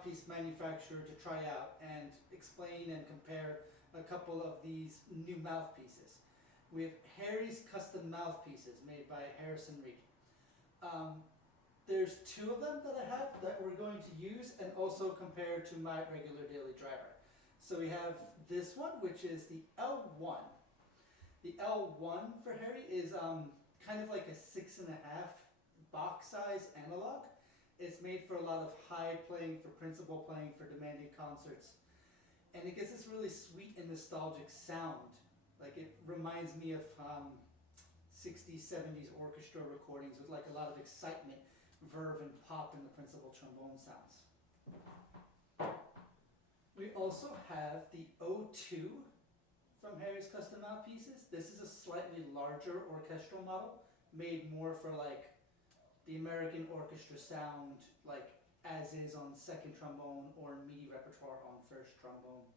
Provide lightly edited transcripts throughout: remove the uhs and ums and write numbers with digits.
mouthpiece manufacturer to try out and explain and compare a couple of these new mouthpieces. We have Harry's Custom Mouthpieces made by Harrison Reed. There's two of them that I have that we're going to use and also compare to my regular daily driver. So we have this one, which is the L1. The L1 for Harry is kind of like a 6.5 box size analog. It's made for a lot of high playing, for principal playing, for demanding concerts. And it gets this really sweet and nostalgic sound. Like it reminds me of 60s, 70s orchestra recordings with like a lot of excitement, verve and pop in the principal trombone sounds. We also have the O2 from Harry's Custom Mouthpieces. This is a slightly larger orchestral model, made more for like the American orchestra sound, like as is on second trombone or MIDI repertoire on first trombone.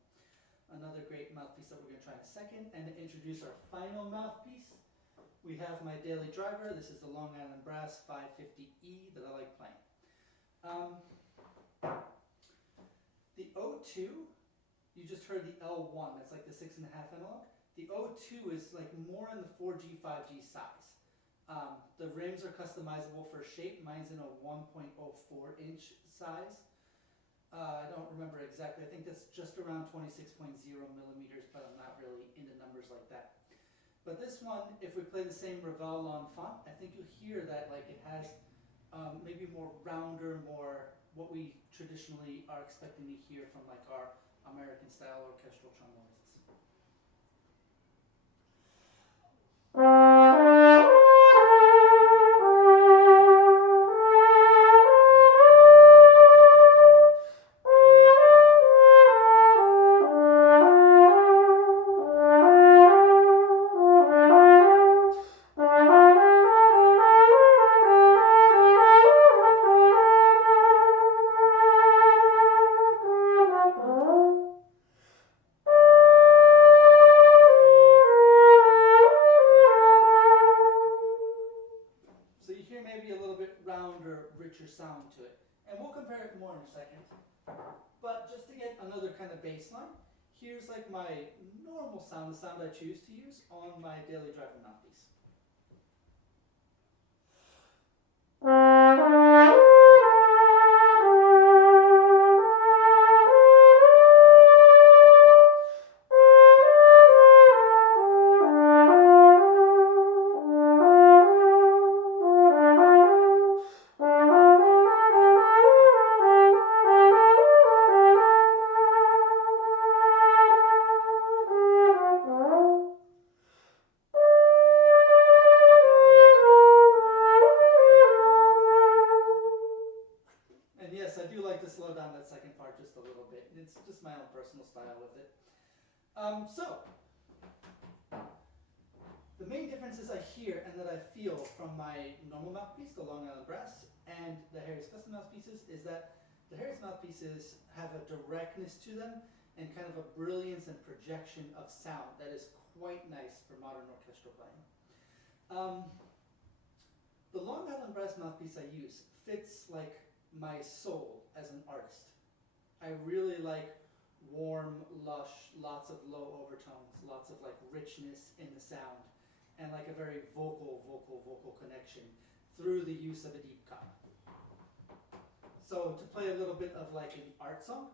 Another great mouthpiece that we're going to try in a second. And to introduce our final mouthpiece, we have my daily driver. This is the Long Island Brass 550E that I like playing. The O2, you just heard the L1, that's like the 6.5 analog. The O2 is like more in the 4G, 5G size. The rims are customizable for shape. Mine's in a 1.04 inch size. I don't remember exactly. I think that's just around 26.0 millimeters, but I'm not really into numbers like that. But this one, if we play the same Ravel Lawn font, I think you'll hear that like it has maybe more rounder, more what we traditionally are expecting to hear from like our American style orchestral trombonists. Sound to it, and we'll compare it more in a second. But just to get another kind of baseline, here's like my normal sound, the sound I choose to use on my daily driver mouthpiece. Slow down that second part just a little bit. It's just my own personal style with it. So, the main differences I hear and that I feel from my normal mouthpiece, the Long Island Brass, and the Harry's Custom Mouthpieces is that the Harry's mouthpieces have a directness to them and kind of a brilliance and projection of sound that is quite nice for modern orchestral playing. The Long Island Brass mouthpiece I use fits like my soul as an artist. I really like warm, lush, lots of low overtones, lots of like richness in the sound, and like a very vocal connection through the use of a deep cut. So to play a little bit of like an art song,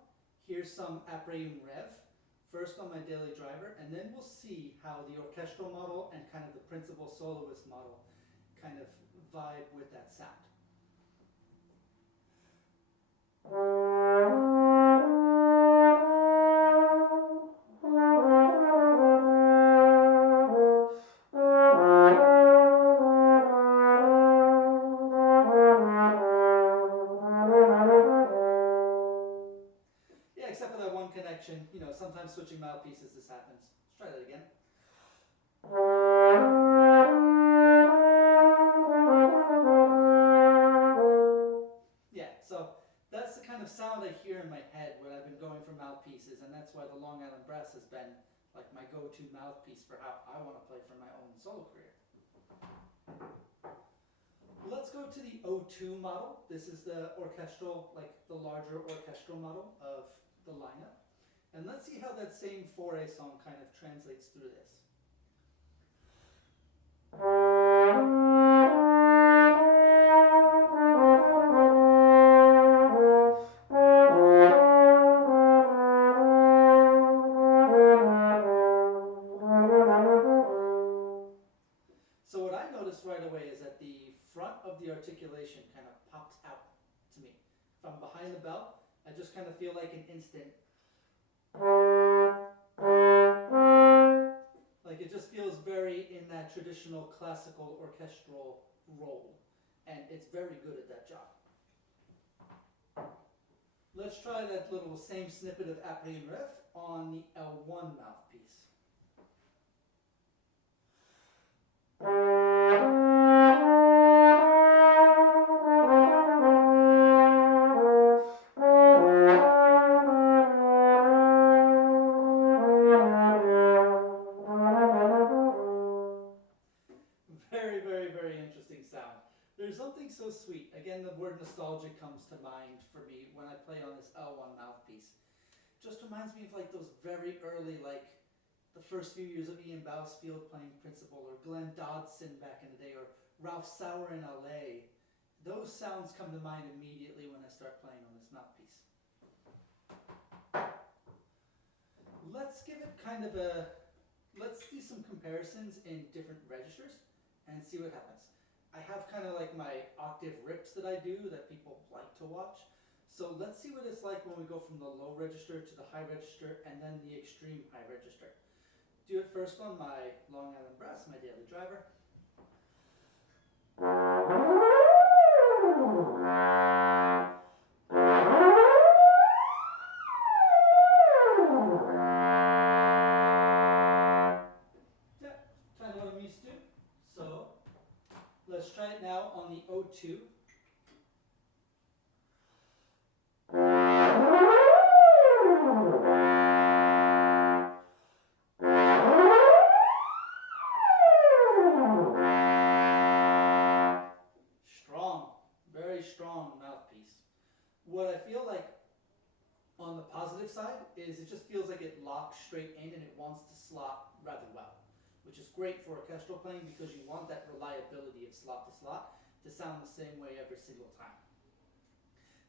here's some Après un Rêve, first on my daily driver, and then we'll see how the orchestral model and kind of the principal soloist model kind of vibe with that sound. Yeah, except for that one connection. You know, sometimes switching mouthpieces, this happens. Let's try that again. Sound I hear in my head when I've been going for mouthpieces, and that's why the Long Island Brass has been like my go-to mouthpiece for how I want to play for my own solo career. Let's go to the O2 model. This is the orchestral, like the larger orchestral model of the lineup. And let's see how that same 4A song kind of translates through this. So what I noticed right away is that the front of the articulation kind of pops out to me. If I'm behind the bell, I just kind of feel like an instant. Like it just feels very in that traditional classical orchestral role. And it's very good at that job. Let's try that little same snippet of Appian riff on the L1 mouthpiece. Very, very, very interesting sound. There's something so sweet. Again, the word nostalgia comes to mind for me when I play on this L1 mouthpiece. Just reminds me of like those very early, like the first few years of Ian Bousfield playing Principal, or Glenn Dodson back in the day, or Ralph Sauer in LA. Those sounds come to mind immediately when I start playing on this mouthpiece. Let's give it kind of let's do some comparisons in different registers and see what happens. I have kind of like my octave rips that I do that people like to watch. So let's see what it's like when we go from the low register to the high register and then the extreme high register. Do it first on my Long Island Brass, my daily driver. Yeah, kind of what I'm used to. So let's try it now on the O2. Strong, very strong mouthpiece. What I feel like on the positive side is it just feels like it locks straight in and it wants to slot rather well, which is great for orchestral playing because you want that reliability of slot to slot to sound the same way every single time.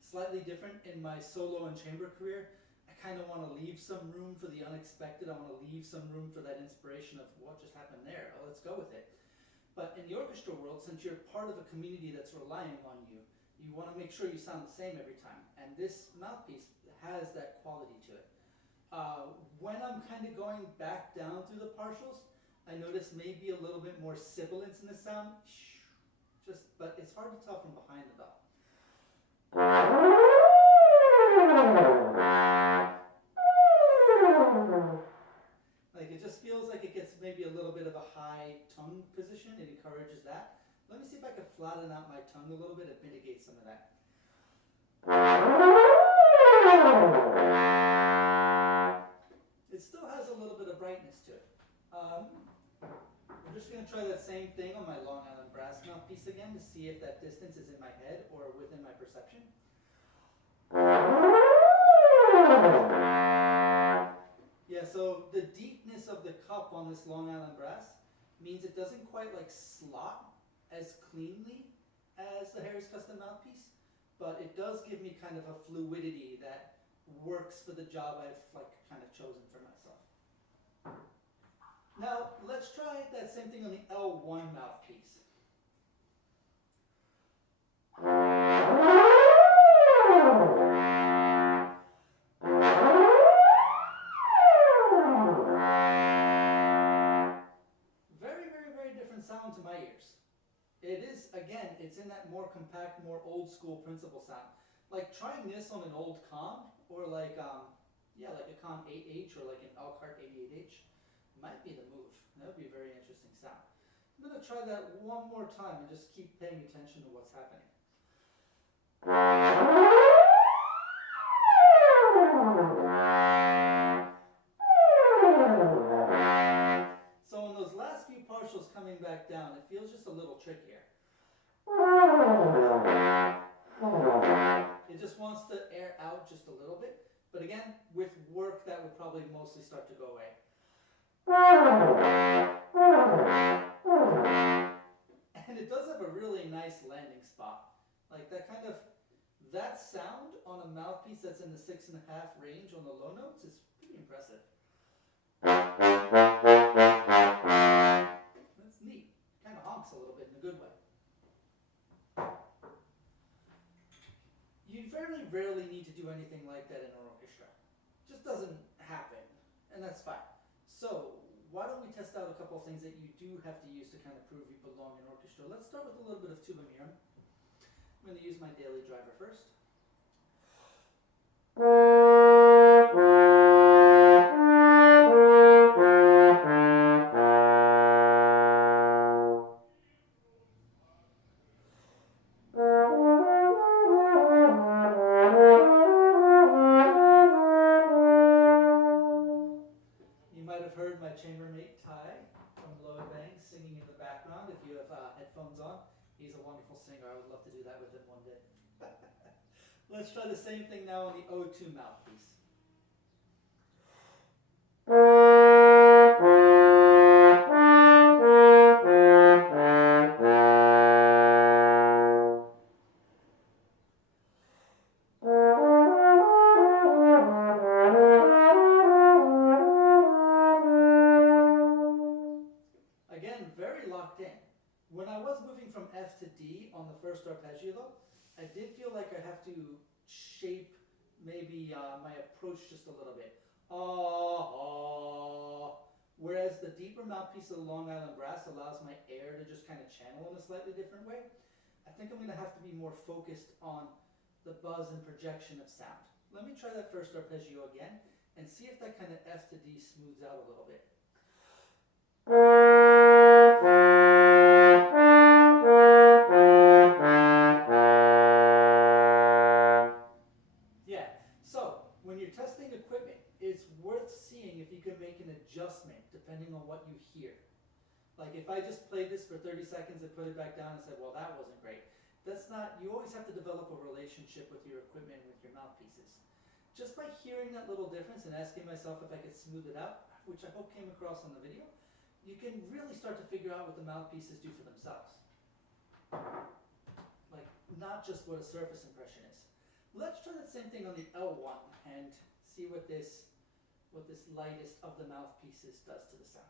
Slightly different in my solo and chamber career. I kind of want to leave some room for the unexpected. I want to leave some room for that inspiration of what just happened there. Oh, let's go with it. But in the orchestra world, since you're part of a community that's relying on you, you want to make sure you sound the same every time. And this mouthpiece has that quality to it. When I'm kind of going back down through the partials, I notice maybe a little bit more sibilance in the sound. But it's hard to tell from behind the bell. Like it just feels like it gets maybe a little bit of a high tongue position. It encourages that. Let me see if I can flatten out my tongue a little bit and mitigate some of that. It still has a little bit of brightness to it. I'm just going to try that same thing on my Long Island Brass mouthpiece again to see if that distance is in my head or within my perception. Yeah, so the deepness of the cup on this Long Island Brass means it doesn't quite like slot as cleanly as the Harry's Custom mouthpiece, but it does give me kind of a fluidity that works for the job I've like kind of chosen for myself. Now, let's try that same thing on the L1 mouthpiece. Very, very, very different sound to my ears. It is, again, it's in that more compact, more old school Principal sound. Like trying this on an old Con, or like, like a Con 8H or like an Elkhart 88H might be the move. That would be a very interesting sound. I'm going to try that one more time and just keep paying attention to what's happening. So in those last few partials coming back down, it feels just a little trickier. It just wants to air out just a little bit, but again, with work that would probably mostly start to go away. And it does have a really nice landing spot. Like that sound on a mouthpiece that's in the 6.5 range on the low notes is pretty impressive. That's neat. Kind of honks a little bit in a good way. You very rarely need to do anything like that in an orchestra. It just doesn't happen, and that's fine. So why don't we test out a couple of things that you do have to use to kind of prove you belong in orchestra. Let's start with a little bit of tuba mirum. I'm going to use my daily driver first. You might have heard my chambermate Ty from Low Bang singing in the background. If you have headphones on, he's a wonderful singer. I would love to do that with him one day. Let's try the same thing now on the O2 mouthpiece. Again, very locked in. When I was moving from F to D on the first arpeggio though, I did feel like I have to shape maybe my approach just a little bit. Whereas the deeper mouthpiece of the Long Island Brass allows my air to just kind of channel in a slightly different way. I think I'm going to have to be more focused on the buzz and projection of sound. Let me try that first arpeggio again and see if that kind of F to D smooths out a little bit. Yeah, so when you're testing equipment, it's worth seeing if you can make an adjustment depending on what you hear. Like if I just played this for 30 seconds and put it back down and said, well, that wasn't great. That's not, you always have to develop a relationship with your equipment and with your mouthpieces. Just by hearing that little difference and asking myself if I could smooth it out, which I hope came across on the video, you can really start to figure out what the mouthpieces do for themselves. Like, not just what a surface impression is. Let's try that same thing on the L1 and see what this lightest of the mouthpieces does to the sound.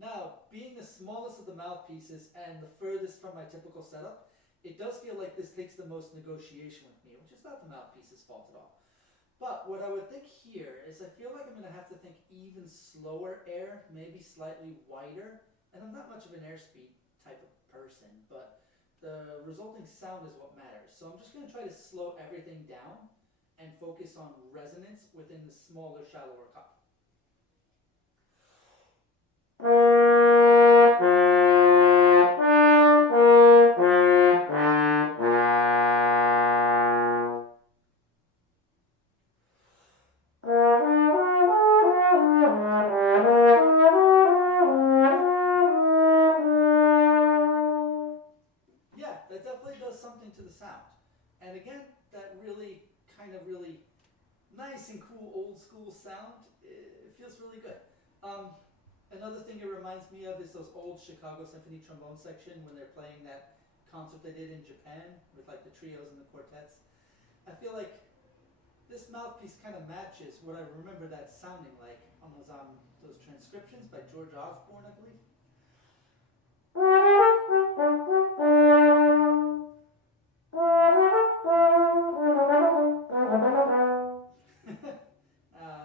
Now, being the smallest of the mouthpieces and the furthest from my typical setup, it does feel like this takes the most negotiation with me, which is not the mouthpiece's fault at all. But what I would think here is I feel like I'm going to have to think even slower air, maybe slightly wider, and I'm not much of an airspeed type of person, but the resulting sound is what matters. So I'm just going to try to slow everything down and focus on resonance within the smaller, shallower cup. Yeah, that definitely does something to the sound. And again, that really nice and cool old school sound, it feels really good. Another thing it reminds me of is those old Chicago Symphony trombone section when they're playing that concert they did in Japan with like the trios and the quartets. I feel like this mouthpiece kind of matches what I remember that sounding like on those transcriptions by George Osborne, I believe.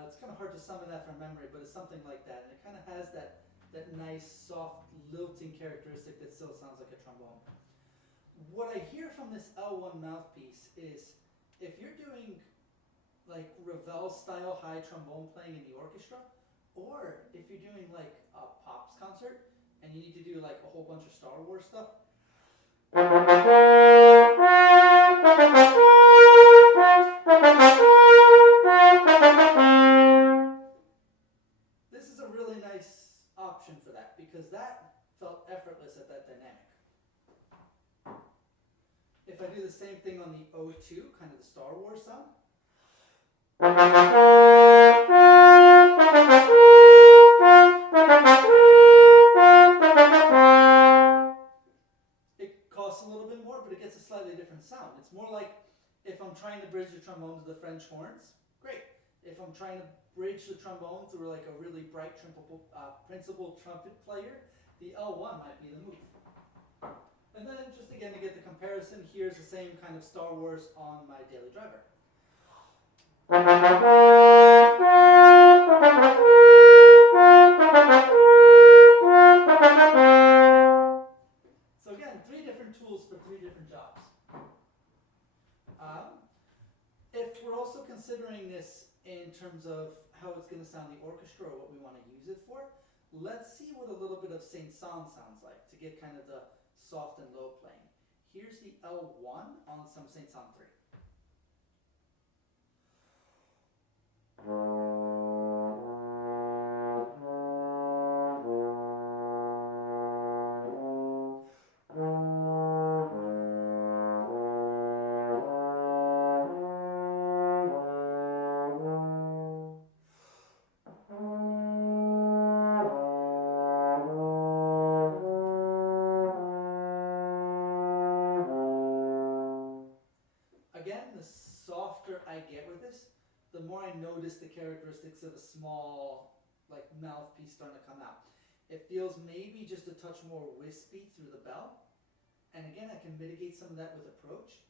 It's kind of hard to summon that from memory, but it's something like that. And it kind of has that nice, soft, lilting characteristic that still sounds like a trombone. What I hear from this L1 mouthpiece is if you're doing like Ravel style high trombone playing in the orchestra, Or if you're doing like a Pops concert and you need to do like a whole bunch of Star Wars stuff, this is a really nice option for that because that felt effortless at that dynamic. If I do the same thing on the O2, kind of the Star Wars sound, it costs a little bit more, but it gets a slightly different sound. It's more like if I'm trying to bridge the trombone to the French horns, great. If I'm trying to bridge the trombone through like a really bright principal trumpet player, the L1 might be the move. And then just again to get the comparison, here's the same kind of Star Wars on my daily driver. So again, 3 different tools for 3 different jobs. If we're also considering this in terms of how it's going to sound the orchestra or what we want to use it for, let's see what a little bit of Saint-Saëns sounds like to get kind of the soft and low playing. Here's the L1 on some Saint-Saëns 3. Again, the softer I get with this, the more I notice the characteristics of a small like mouthpiece starting to come out. It feels maybe just a touch more wispy through the bell. And again, I can mitigate some of that with approach,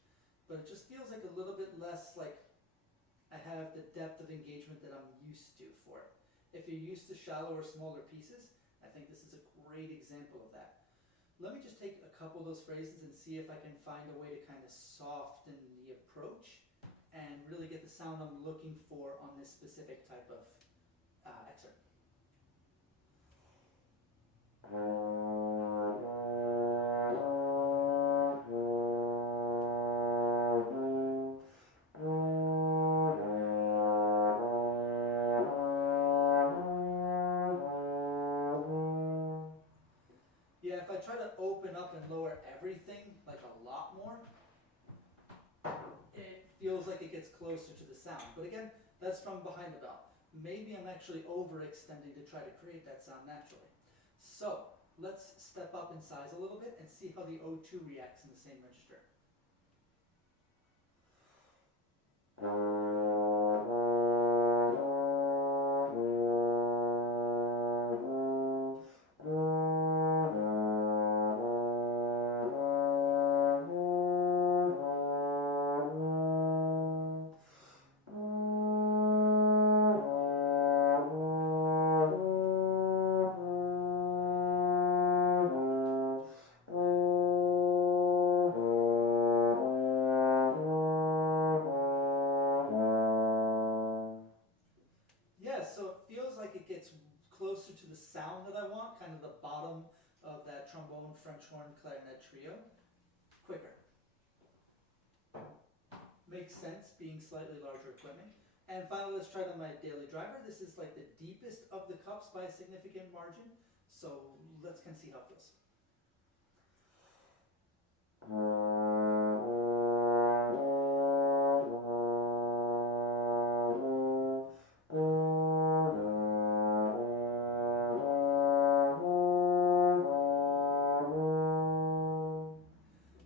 but it just feels like a little bit less like I have the depth of engagement that I'm used to for it. If you're used to shallower, smaller pieces, I think this is a great example of that. Let me just take a couple of those phrases and see if I can find a way to kind of soften the approach and really get the sound I'm looking for on this specific type of excerpt. Yeah, if I try to open up and lower everything like a lot more, it feels like it gets closer to the sound. But again, that's from behind the bell. Maybe I'm actually overextending to try to create that sound naturally. So let's step up in size a little bit and see how the O2 reacts in the same register. Yeah, so it feels like it gets closer to the sound that I want, kind of the bottom of that trombone, French horn, clarinet trio, quicker. Makes sense being slightly larger equipment. And finally, let's try it on my daily driver. This is like the deepest of the cups by a significant margin. So let's kind of see how it feels.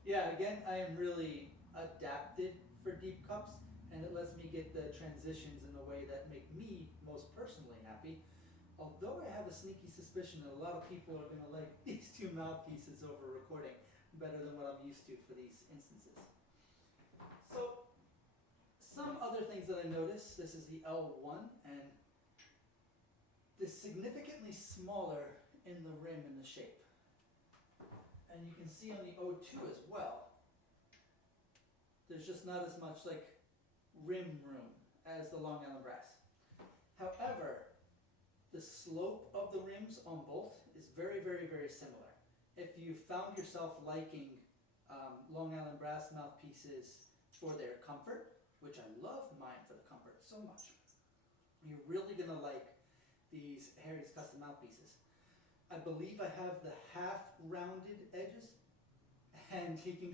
Yeah, again, I am really adapted for deep cups, and it lets me get the transitions in a way that make me most personally happy. Although I have a sneaky suspicion that a lot of people are going to like these 2 mouthpieces over recording better than what I'm used to for these instances. So, some other things that I noticed, this is the L1, and this significantly smaller in the rim and the shape. And you can see on the O2 as well, there's just not as much like rim room as the Long Island brass. However, the slope of the rims on both is very, very, very similar. If you found yourself liking Long Island brass mouthpieces for their comfort, which I love mine for the comfort so much, you're really gonna like these Harry's custom mouthpieces. I believe I have the half rounded edges, and he can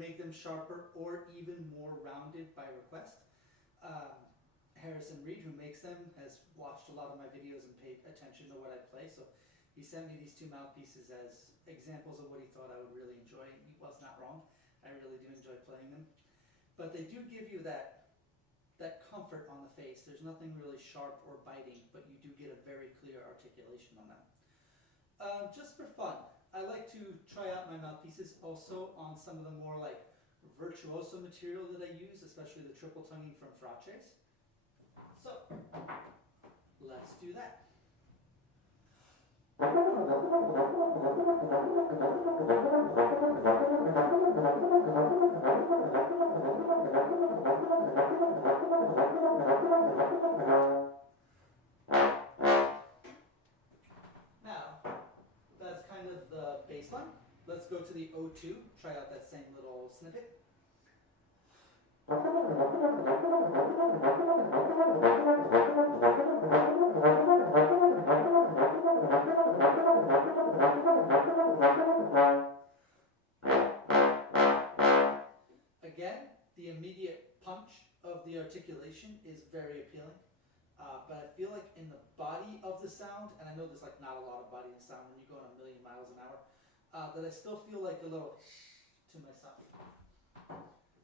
make them sharper or even more rounded by request. Harrison Reed, who makes them, has watched a lot of my videos and paid attention to what I play, so he sent me these two mouthpieces as examples of what he thought I would really enjoy. He was not wrong. I really do enjoy playing them. But they do give you that comfort on the face. There's nothing really sharp or biting, but you do get a very clear articulation on them. Just for fun, I like to try out my mouthpieces also on some of the more like virtuoso material that I use, especially the triple tonguing from Fraches. So, let's do that. Now, that's kind of the baseline. Let's go to the O2, try out that same little snippet. Again, the immediate punch of the articulation is very appealing, but I feel like in the body of the sound, and I know there's like not a lot of body in the sound when you go at 1,000,000 miles an hour, that I still feel like a little to myself.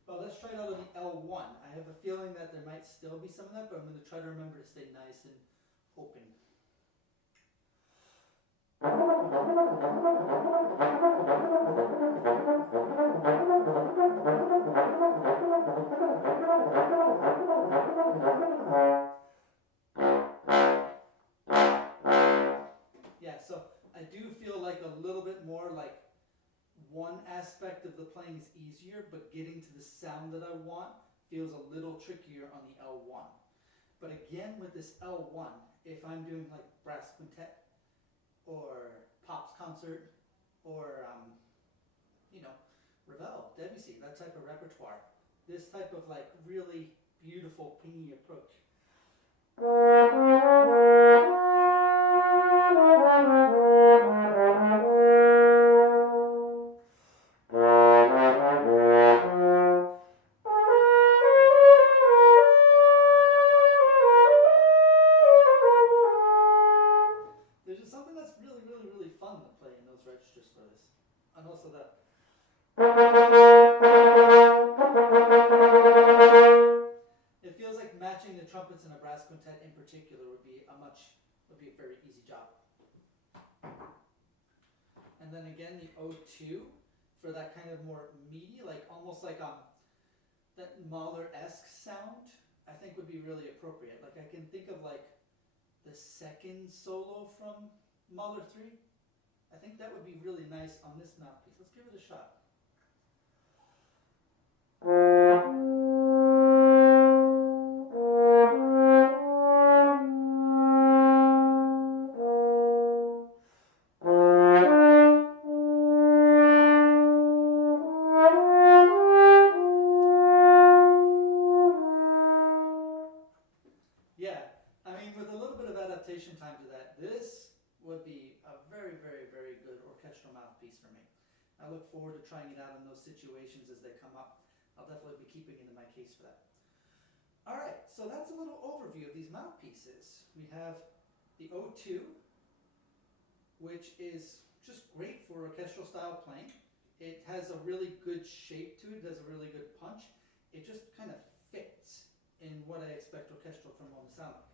But let's try it out on the L1. I have a feeling that there might still be some of that, but I'm going to try to remember to stay nice and open. Yeah, so I do feel like a little bit more like one aspect of the playing is easier, but getting to the sound that I want feels a little trickier on the L1. But again, with this L1, if I'm doing like brass quintet or Pops concert or, Ravel, Debussy, that type of repertoire, this type of like really beautiful pingy approach. There's just something that's really, really, really fun to play in those registers for this. And also that. It feels like matching the trumpets in a brass quintet in particular would be a very easy job. And then again, the O2 for that kind of more meaty, like almost like that Mahler-esque sound, I think would be really appropriate. Like I can think of like the second solo from Mahler 3. I think that would be really nice on this mouthpiece. Let's give it a shot. Yeah, I mean, with a little bit of adaptation time to that, this would be a very, very, very good orchestral mouthpiece for me. I look forward to trying it out in those situations as they come up. I'll definitely be keeping it in my case for that. All right, so that's a little overview of these mouthpieces. We have the O2, which is just great for orchestral style playing. It has a really good shape to it. It has a really good punch. It just kind of fits in what I expect orchestral trombone to sound like.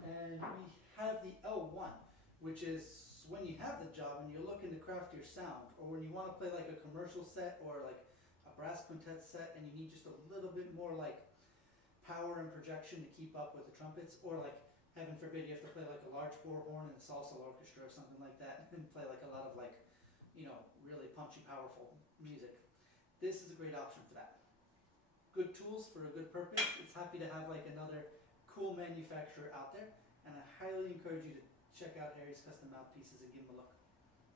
And we have the L1, which is when you have the job and you're looking to craft your sound, or when you want to play like a commercial set or like a brass quintet set and you need just a little bit more like power and projection to keep up with the trumpets, or like, heaven forbid, you have to play like a large bore horn in a salsa orchestra or something like that and play like a lot of like, really punchy, powerful music. This is a great option for that. Good tools for a good purpose. It's happy to have like another cool manufacturer out there. and I highly encourage you to check out Aries Custom Mouthpieces and give them a look.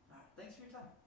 Alright, thanks for your time.